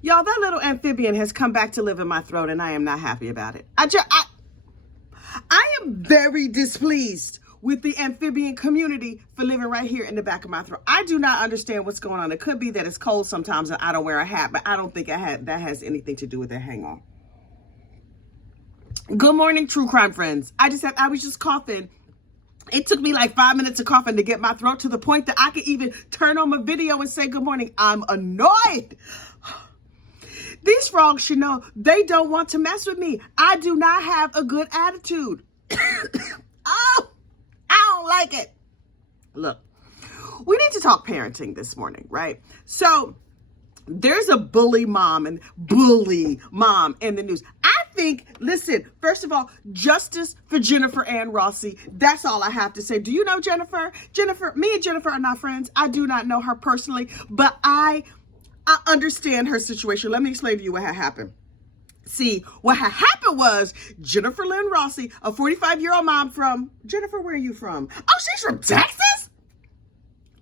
Y'all, that little amphibian has come back to live in my throat, and I am not happy about it. I am very displeased with the amphibian community for living right here in the back of my throat. I do not understand what's going on. It could be that it's cold sometimes and I don't wear a hat, but I don't think that has anything to do with it. Hang on. Good morning, true crime friends. I was just coughing. It took me like 5 minutes of coughing to get my throat to the point that I could even turn on my video and say good morning. I'm annoyed. These frogs should know they don't want to mess with me. I do not have a good attitude. Oh, I don't like it. Look, we need to talk parenting this morning, right? So there's a bully mom in the news. Listen, first of all, justice for Jennifer Ann Rossi. That's all I have to say. Do you know Jennifer? Me and Jennifer are not friends. I do not know her personally, but I understand her situation. Let me explain to you what had happened. See, what had happened was Jennifer Lynn Rossi, a 45-year-old mom from, Jennifer, where are you from? Oh, she's from Texas?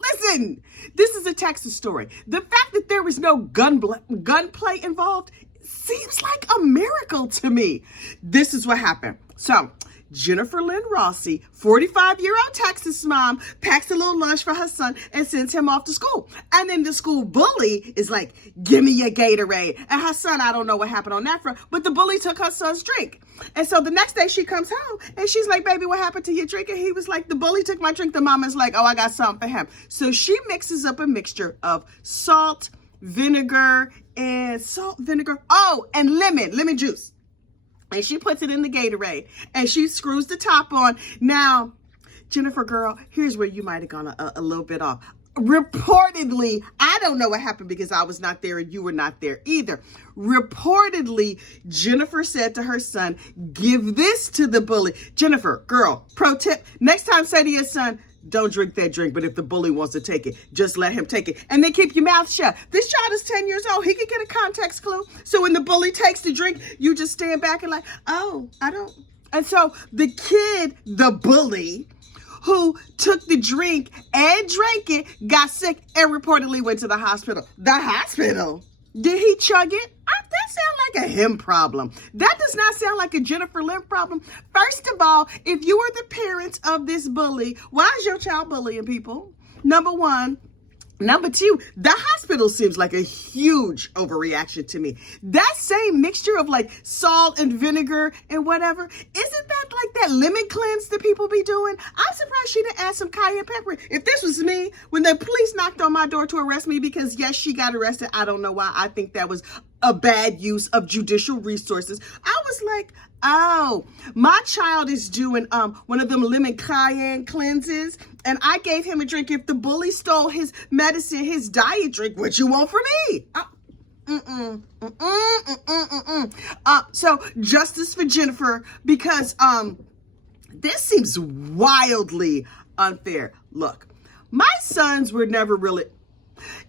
Listen, this is a Texas story. The fact that there was no gunplay involved seems like a miracle to me. This is what happened. So, Jennifer Lynn Rossi, 45-year-old Texas mom, packs a little lunch for her son and sends him off to school. And then the school bully is like, give me your Gatorade. And her son, I don't know what happened on that front, but the bully took her son's drink. And so the next day she comes home and she's like, baby, what happened to your drink? And he was like, the bully took my drink. The mama's like, oh, I got something for him. So she mixes up a mixture of salt, vinegar, and lemon juice. And she puts it in the Gatorade and she screws the top on. Now, Jennifer, girl, here's where you might have gone a little bit off. Reportedly, I don't know what happened because I was not there and you were not there either. Reportedly, Jennifer said to her son, give this to the bully. Jennifer, girl, pro tip, next time say to your son, don't drink that drink, but if the bully wants to take it, just let him take it. And then keep your mouth shut. This child is 10 years old. He could get a context clue. So when the bully takes the drink, you just stand back and like, oh, I don't. And so the kid, the bully, who took the drink and drank it, got sick and reportedly went to the hospital. The hospital? Did he chug it? That sounds like a him problem. That does not sound like a Jennifer Lynn problem. First of all, if you are the parents of this bully, why is your child bullying people? Number one. Number two, the hospital seems like a huge overreaction to me. That same mixture of like salt and vinegar and whatever, isn't that like that lemon cleanse that people be doing? I'm surprised she didn't add some cayenne pepper. If this was me, when the police knocked on my door to arrest me, because yes, she got arrested. I don't know why. I think that was a bad use of judicial resources. I was like, oh, my child is doing one of them lemon cayenne cleanses, and I gave him a drink. If the bully stole his medicine, his diet drink, what you want from me? So justice for Jennifer, because this seems wildly unfair. Look, my sons were never really.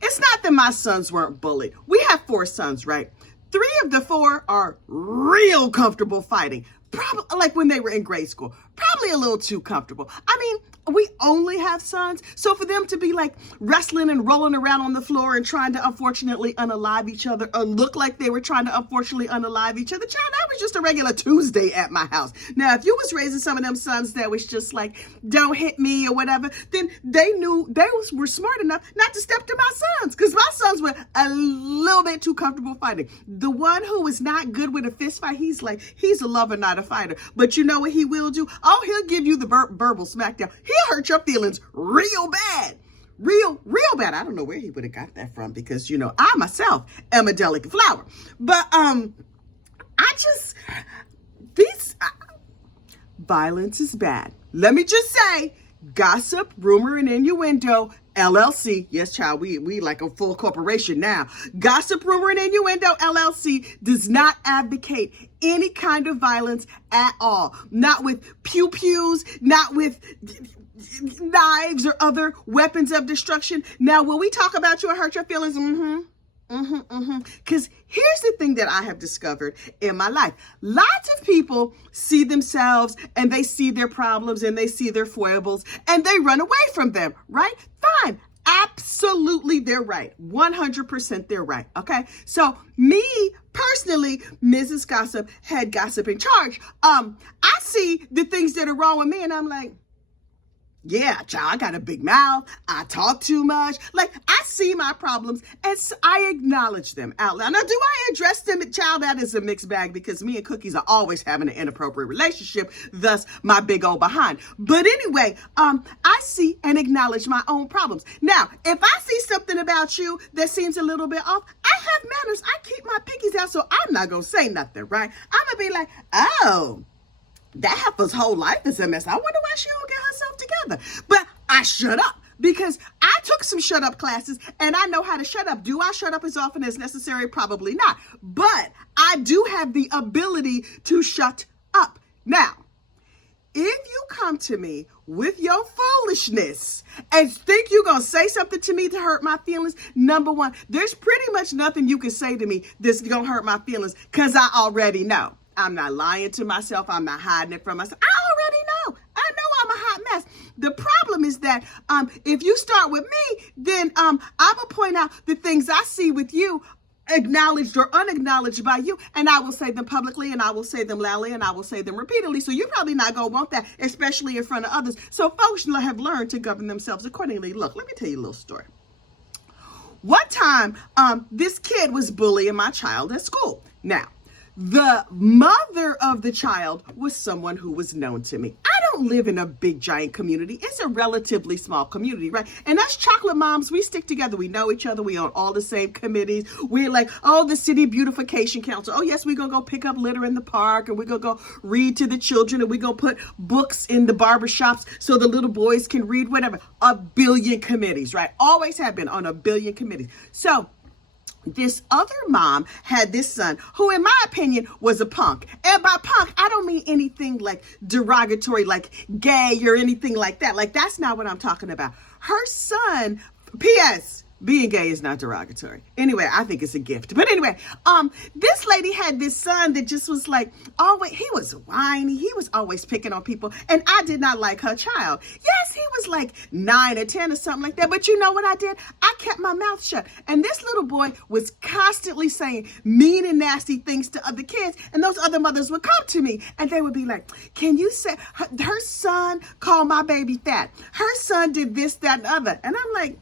It's not that my sons weren't bullied. We have 4 sons, right? 3 of the 4 are real comfortable fighting. Probably like when they were in grade school. Probably a little too comfortable. I mean, we only have sons. So for them to be like wrestling and rolling around on the floor and trying to unfortunately unalive each other, or look like they were trying to unfortunately unalive each other, child, that was just a regular Tuesday at my house. Now, if you was raising some of them sons that was just like, don't hit me or whatever, then they knew were smart enough not to step to my sons, because my sons were a little bit too comfortable fighting. The one who is not good with a fist fight, he's a lover, not a fighter. But you know what he will do? Oh, he'll give you the verbal smackdown. He'll hurt your feelings real bad. Real bad. I don't know where he would have got that from, because, you know, I myself am a delicate flower. But violence is bad. Let me just say, Gossip, Rumor, and Innuendo LLC. Yes, child, we like a full corporation now. Gossip, Rumor, and Innuendo LLC does not advocate any kind of violence at all. Not with pew-pews, not with knives or other weapons of destruction. Now, when we talk about you and hurt your feelings, because here's the thing that I have discovered in my life. Lots of people see themselves and they see their problems and they see their foibles and they run away from them, right? Fine. Absolutely, they're right. 100% they're right. Okay. So me personally, Mrs. Gossip, head gossip in charge. I see the things that are wrong with me and I'm like, yeah, child, I got a big mouth. I talk too much. Like, I see my problems and I acknowledge them out loud. Now, do I address them? Child, that is a mixed bag because me and Cookies are always having an inappropriate relationship, thus my big old behind. But anyway, I see and acknowledge my own problems. Now, if I see something about you that seems a little bit off, I have manners. I keep my pickies out, so I'm not going to say nothing, right? I'm going to be like, oh, that heifer's whole life is a mess. I wonder why she don't get herself together. But I shut up because I took some shut up classes and I know how to shut up. Do I shut up as often as necessary? Probably not. But I do have the ability to shut up. Now, if you come to me with your foolishness and think you're going to say something to me to hurt my feelings, number one, there's pretty much nothing you can say to me that's going to hurt my feelings because I already know. I'm not lying to myself. I'm not hiding it from myself. I already know. I know I'm a hot mess. The problem is that if you start with me, then I'm going to point out the things I see with you, acknowledged or unacknowledged by you, and I will say them publicly, and I will say them loudly, and I will say them repeatedly. So you're probably not going to want that, especially in front of others. So folks have learned to govern themselves accordingly. Look, let me tell you a little story. One time, this kid was bullying my child at school. Now, the mother of the child was someone who was known to me. I don't live in a big giant community. It's a relatively small community, right? And us chocolate moms, we stick together. We know each other. We on all the same committees. We're like, oh, the city beautification council. Oh, yes, we're going to go pick up litter in the park and we're going to go read to the children and we're going to put books in the barbershops so the little boys can read, whatever. A billion committees, right? Always have been on a billion committees. So this other mom had this son who, in my opinion, was a punk. And by punk, I don't mean anything like derogatory, like gay or anything like that. Like, that's not what I'm talking about. Her son, P.S., being gay is not derogatory. Anyway, I think it's a gift. But anyway, this lady had this son that just was like, always, he was whiny. He was always picking on people. And I did not like her child. Yes, he was like 9 or 10 or something like that. But you know what I did? I kept my mouth shut. And this little boy was constantly saying mean and nasty things to other kids. And those other mothers would come to me and they would be like, can you say, her son called my baby fat. Her son did this, that, and other. And I'm like,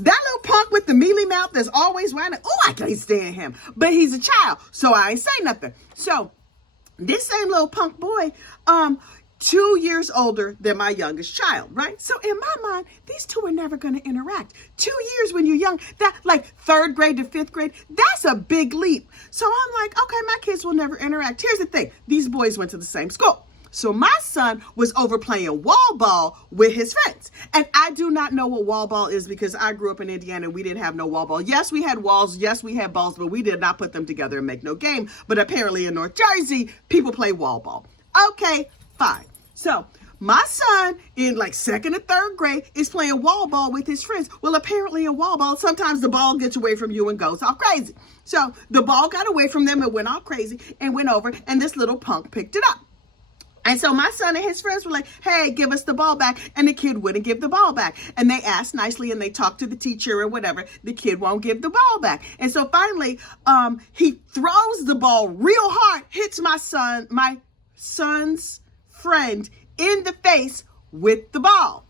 that little punk with the mealy mouth that's always whining, oh, I can't stand him. But he's a child, so I ain't say nothing. So this same little punk boy, 2 years older than my youngest child, right? So in my mind, these two are never going to interact. 2 years when you're young, that like 3rd grade to 5th grade, that's a big leap. So I'm like, okay, my kids will never interact. Here's the thing. These boys went to the same school. So my son was over playing wall ball with his friends. And I do not know what wall ball is because I grew up in Indiana and we didn't have no wall ball. Yes, we had walls. Yes, we had balls, but we did not put them together and make no game. But apparently in North Jersey, people play wall ball. Okay, fine. So my son in like 2nd or 3rd grade is playing wall ball with his friends. Well, apparently in wall ball, sometimes the ball gets away from you and goes all crazy. So the ball got away from them and went all crazy and went over, and this little punk picked it up. And so my son and his friends were like, hey, give us the ball back. And the kid wouldn't give the ball back. And they asked nicely and they talked to the teacher or whatever. The kid won't give the ball back. And so finally, he throws the ball real hard, hits my son's friend in the face with the ball.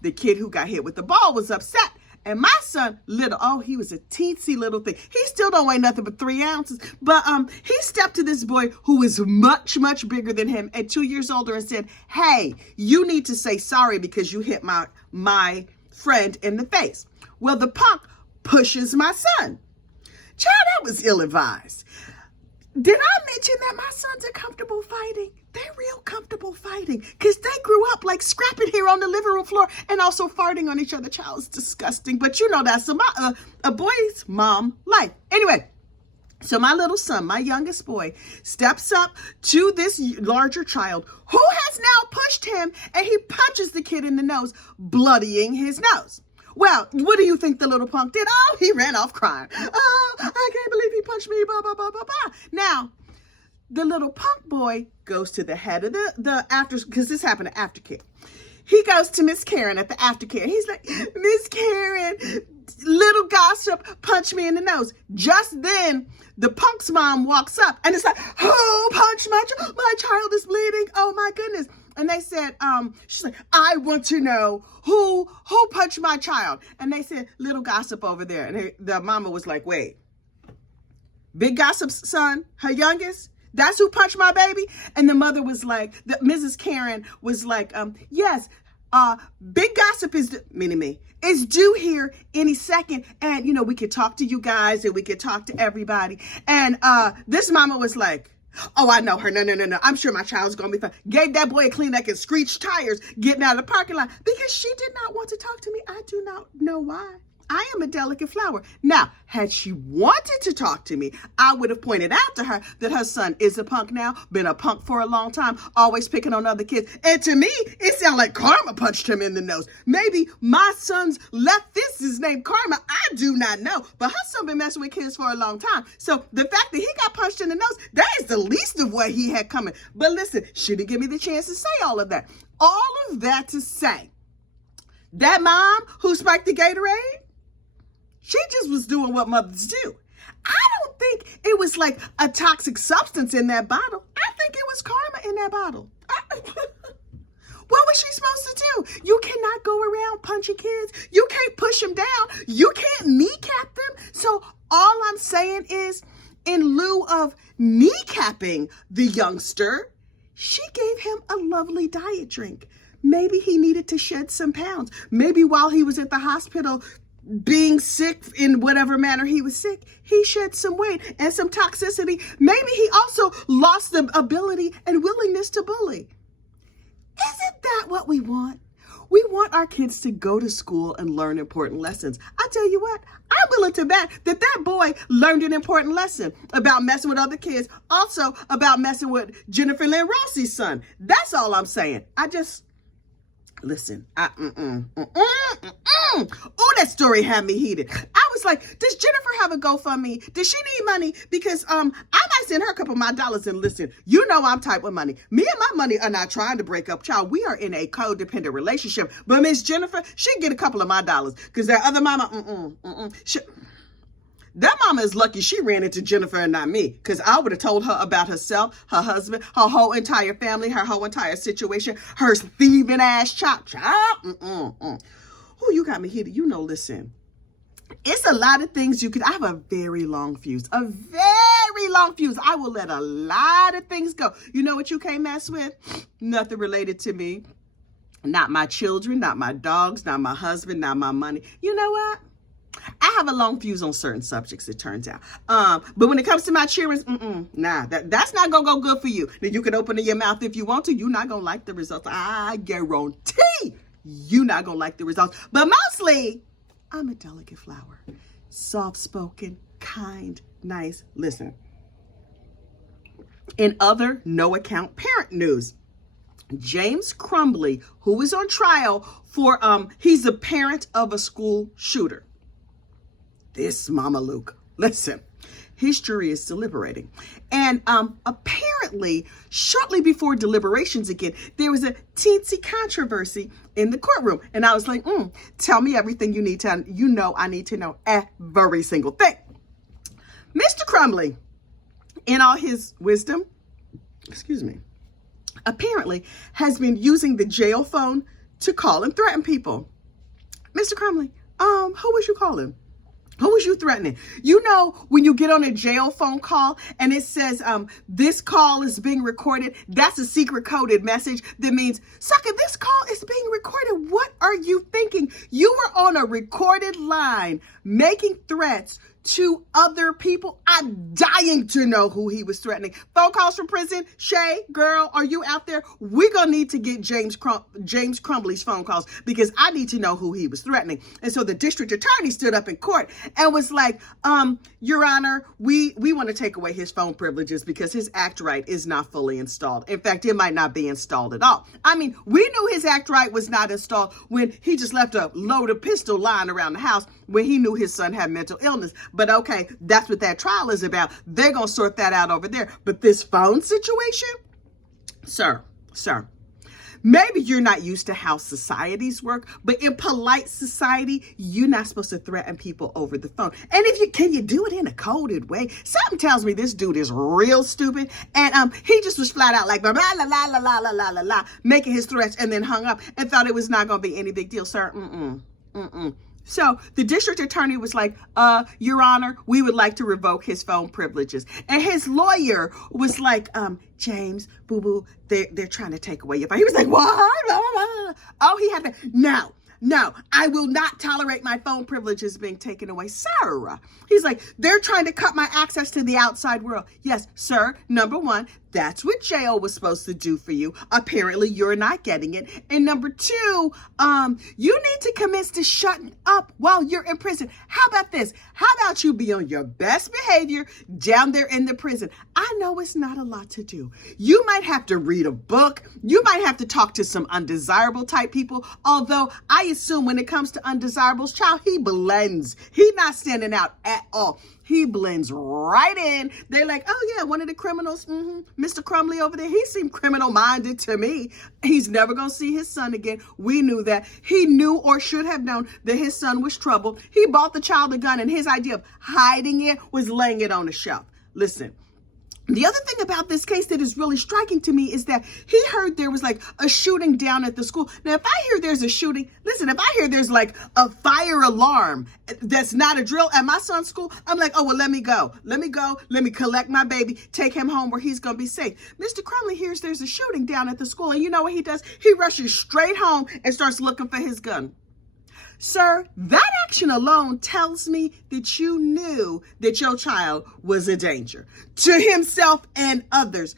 The kid who got hit with the ball was upset. And my son, he was a teensy little thing. He still don't weigh nothing but 3 ounces. But he stepped to this boy who is much, much bigger than him and 2 years older and said, hey, you need to say sorry because you hit my friend in the face. Well, the punk pushes my son. Child, that was ill-advised. Did I mention that my sons are comfortable fighting? They're real comfortable fighting because they grew up like scrapping here on the living room floor and also farting on each other. Child, it's disgusting. But you know, that's a boy's mom life. Anyway, so my little son, my youngest boy, steps up to this larger child who has now pushed him and he punches the kid in the nose, bloodying his nose. Well, what do you think the little punk did? Oh, he ran off crying. Oh, I can't believe he punched me, blah, blah, blah, blah, blah. Now, the little punk boy goes to the head of the after, because this happened to aftercare. he goes to Miss Karen at the aftercare. He's like, Miss Karen, little gossip punched me in the nose. Just then, the punk's mom walks up and it's like, who punched my child? My child is bleeding. Oh my goodness. And they said, she's like, I want to know who punched my child. And they said, little gossip over there. And the mama was like, wait, big gossip's son, her youngest? That's who punched my baby? And the mother was like, Mrs. Karen was like, yes, big gossip meaning me, is due here any second. And, you know, we could talk to you guys and we could talk to everybody. And this mama was like, oh, I know her. No. I'm sure my child's going to be fine. Gave that boy a Kleenex and screeched tires getting out of the parking lot because she did not want to talk to me. I do not know why. I am a delicate flower. Now, had she wanted to talk to me, I would have pointed out to her that her son is a punk now, been a punk for a long time, always picking on other kids. And to me, it sounded like Karma punched him in the nose. Maybe my son's left fist is named Karma. I do not know. But her son been messing with kids for a long time. So the fact that he got punched in the nose, that is the least of what he had coming. But listen, she didn't give me the chance to say all of that. All of that to say, that mom who spiked the Gatorade, she just was doing what mothers do. I don't think it was like a toxic substance in that bottle. I think it was Karma in that bottle. What was she supposed to do? You cannot go around punching kids. You can't push them down. You can't kneecap them. So all I'm saying is, in lieu of kneecapping the youngster, she gave him a lovely diet drink. Maybe he needed to shed some pounds. Maybe while he was at the hospital, being sick in whatever manner he was sick, he shed some weight and some toxicity. Maybe he also lost the ability and willingness to bully. Isn't that what we want? We want our kids to go to school and learn important lessons. I tell you what, I'm willing to bet that that boy learned an important lesson about messing with other kids, also about messing with Jennifer Lynn Rossi's son. That's all I'm saying. Listen, Oh, that story had me heated. I was like, does Jennifer have a GoFundMe? Does she need money? Because I might send her a couple of my dollars and listen, you know I'm tight with money. Me and my money are not trying to break up, child. We are in a codependent relationship. But Miss Jennifer, she get a couple of my dollars. Because that other mama, that mama is lucky she ran into Jennifer and not me, because I would have told her about herself, her husband, her whole entire family, her whole entire situation, her thieving ass child. Oh, you got me heated. You know, listen, it's a lot of things you could. I have a very long fuse, a very long fuse. I will let a lot of things go. You know what you can't mess with? Nothing related to me. Not my children, not my dogs, not my husband, not my money. You know what? I have a long fuse on certain subjects, it turns out. But when it comes to my children, nah, that's not going to go good for you. Now, you can open your mouth if you want to. You're not going to like the results. I guarantee you're not going to like the results. But mostly, I'm a delicate flower. Soft-spoken, kind, nice. Listen. In other no-account parent news, James Crumbley, who is on trial for, he's a parent of a school shooter. This Mama Luke, listen, his jury is deliberating. And apparently, shortly before deliberations again, there was a teensy controversy in the courtroom. And I was like, tell me everything you need to, I need to know every single thing. Mr. Crumbley, in all his wisdom, apparently has been using the jail phone to call and threaten people. Mr. Crumbley, who was you calling? Who was you threatening? You know, when you get on a jail phone call and it says, this call is being recorded, that's a secret coded message that means, sucker, this call is being recorded. What are you thinking? You were on a recorded line making threats to other people. I'm dying to know who he was threatening. Phone calls from prison. Shay, girl, are you out there? We're going to need to get James Crumbley's phone calls because I need to know who he was threatening. And so the district attorney stood up in court and was like, Your Honor, we want to take away his phone privileges because his Act Right is not fully installed. In fact, it might not be installed at all. I mean, we knew his Act Right was not installed when he just left a loaded pistol lying around the house when he knew his son had mental illness. But okay, that's what that trial is about. They're going to sort that out over there. But this phone situation, sir, maybe you're not used to how societies work, but in polite society, you're not supposed to threaten people over the phone. And if you can, you do it in a coded way. Something tells me this dude is real stupid, and he just was flat out like blah, blah, la, la, la, la, la, la, la, making his threats, and then hung up and thought it was not going to be any big deal. Sir, So the district attorney was like, Your Honor, we would like to revoke his phone privileges. And his lawyer was like, James, boo-boo, they're trying to take away your phone. He was like, what? Oh, he had to, no, I will not tolerate my phone privileges being taken away. Sir, he's like, they're trying to cut my access to the outside world. Yes, sir, number one, that's what jail was supposed to do for you. Apparently, you're not getting it. And number two, you need to commit to shutting up while you're in prison. How about this? How about you be on your best behavior down there in the prison? I know it's not a lot to do. You might have to read a book. You might have to talk to some undesirable type people. Although I assume when it comes to undesirables, child, he blends. He's not standing out at all. He blends right in. They're like, oh yeah, one of the criminals, Mr. Crumbley over there, he seemed criminal-minded to me. He's never going to see his son again. We knew that. He knew or should have known that his son was trouble. He bought the child a gun, and his idea of hiding it was laying it on the shelf. Listen. The other thing about this case that is really striking to me is that he heard there was like a shooting down at the school. Now, if I hear there's a shooting, listen, if I hear there's like a fire alarm that's not a drill at my son's school, I'm like, oh, well, let me go. Let me collect my baby, take him home where he's going to be safe. Mr. Crumbley hears there's a shooting down at the school. And you know what he does? He rushes straight home and starts looking for his gun. Sir, that action alone tells me that you knew that your child was a danger to himself and others.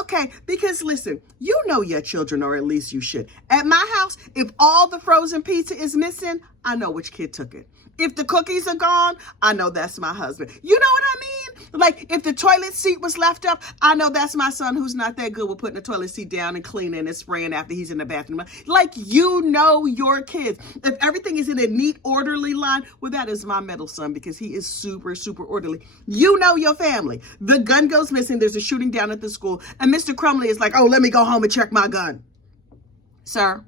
Okay, because listen, you know your children, or at least you should. At my house, if all the frozen pizza is missing, I know which kid took it. If the cookies are gone, I know that's my husband. You know what I mean? Like, if the toilet seat was left up, I know that's my son who's not that good with putting the toilet seat down and cleaning and spraying after he's in the bathroom. Like, you know your kids. If everything is in a neat, orderly line, well, that is my middle son because he is super, super orderly. You know your family. The gun goes missing. There's a shooting down at the school. And Mr. Crumbley is like, oh, let me go home and check my gun. Sir,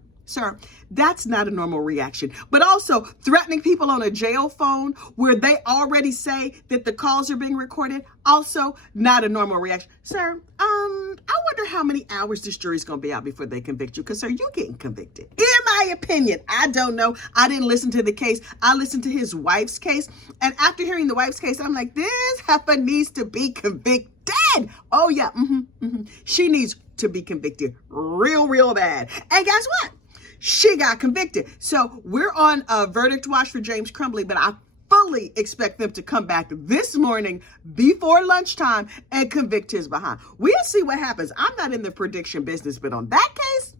that's not a normal reaction. But also threatening people on a jail phone where they already say that the calls are being recorded, also not a normal reaction. Sir, I wonder how many hours this jury's going to be out before they convict you. Because, sir, you're getting convicted. In my opinion, I don't know. I didn't listen to the case. I listened to his wife's case. And after hearing the wife's case, I'm like, this heifer needs to be convicted. Oh, yeah. She needs to be convicted real bad. And guess what? She got convicted. So we're on a verdict watch for James Crumbley, but I fully expect them to come back this morning before lunchtime and convict his behind. We'll see what happens. I'm not in the prediction business, but on that case,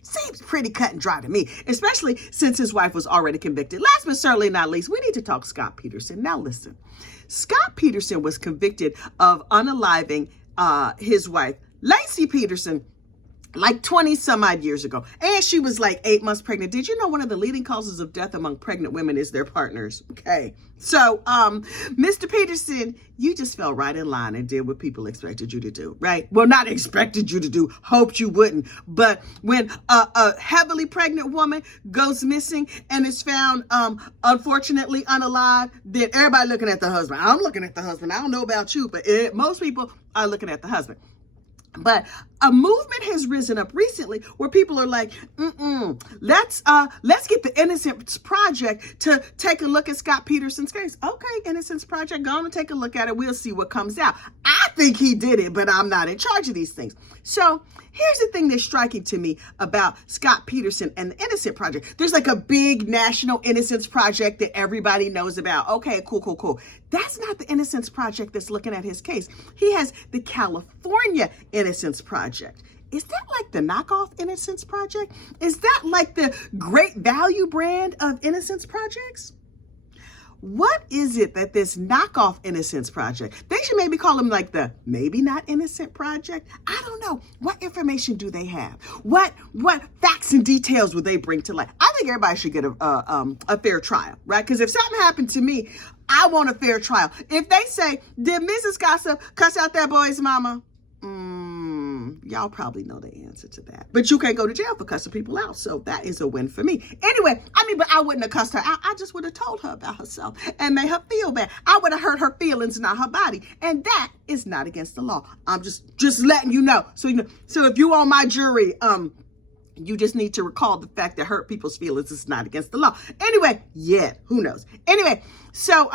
seems pretty cut and dry to me, especially since his wife was already convicted. Last but certainly not least, we need to talk Scott Petersen. Now listen, Scott Petersen was convicted of unaliving his wife, Lacey Petersen, like 20 some odd years ago. And she was like 8 months pregnant. Did you know one of the leading causes of death among pregnant women is their partners? Okay. So, Mr. Petersen, you just fell right in line and did what people expected you to do, right? Well, not expected you to do, hoped you wouldn't. But when a heavily pregnant woman goes missing and is found, unfortunately, unalive, then everybody looking at the husband. I'm looking at the husband. I don't know about you, but most people are looking at the husband. But a movement has risen up recently where people are like, let's get the Innocence Project to take a look at Scott Petersen's case. Okay, Innocence Project, go on and take a look at it. We'll see what comes out. I think he did it, but I'm not in charge of these things. So here's the thing that's striking to me about Scott Petersen and the Innocence Project. There's like a big national Innocence Project that everybody knows about. Okay, cool. That's not the Innocence Project that's looking at his case. He has the California Innocence Project. Is that like the knockoff Innocence Project? Is that like the Great Value brand of Innocence Projects? What is it that this knockoff Innocence Project, they should maybe call them like the maybe not innocent project? I don't know. What information do they have? What facts and details would they bring to light? I think everybody should get a fair trial, right? Because if something happened to me, I want a fair trial. If they say, did Mrs. Gossip cuss out that boy's mama? Y'all probably know the answer to that. But you can't go to jail for cussing people out. So that is a win for me. Anyway, but I wouldn't have cussed her out. I just would have told her about herself and made her feel bad. I would have hurt her feelings, not her body. And that is not against the law. I'm just letting you know. So, so if you on my jury, you just need to recall the fact that hurt people's feelings is not against the law. Anyway, yeah, who knows? Anyway, so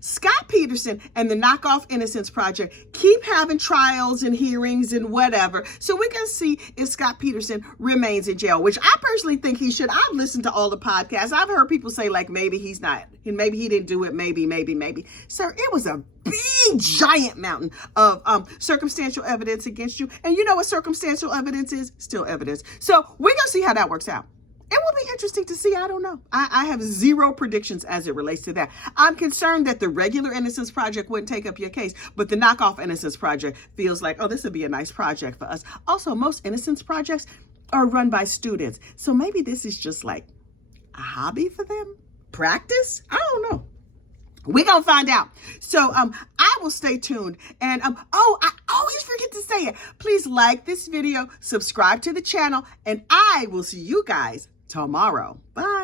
Scott Petersen and the Knockoff Innocence Project keep having trials and hearings and whatever. So we can see if Scott Petersen remains in jail, which I personally think he should. I've listened to all the podcasts. I've heard people say like maybe he's not, and maybe he didn't do it, maybe. Sir, it was a big giant mountain of circumstantial evidence against you. And you know what circumstantial evidence is? Still evidence. So we're going to see how that works out. It will be interesting to see. I don't know. I have zero predictions as it relates to that. I'm concerned that the regular Innocence Project wouldn't take up your case, but the Knockoff Innocence Project feels like, oh, this would be a nice project for us. Also, most Innocence Projects are run by students. So maybe this is just like a hobby for them? Practice? I don't know. We're going to find out. So I will stay tuned. And I always forget to say it. Please like this video, subscribe to the channel, and I will see you guys tomorrow. Bye.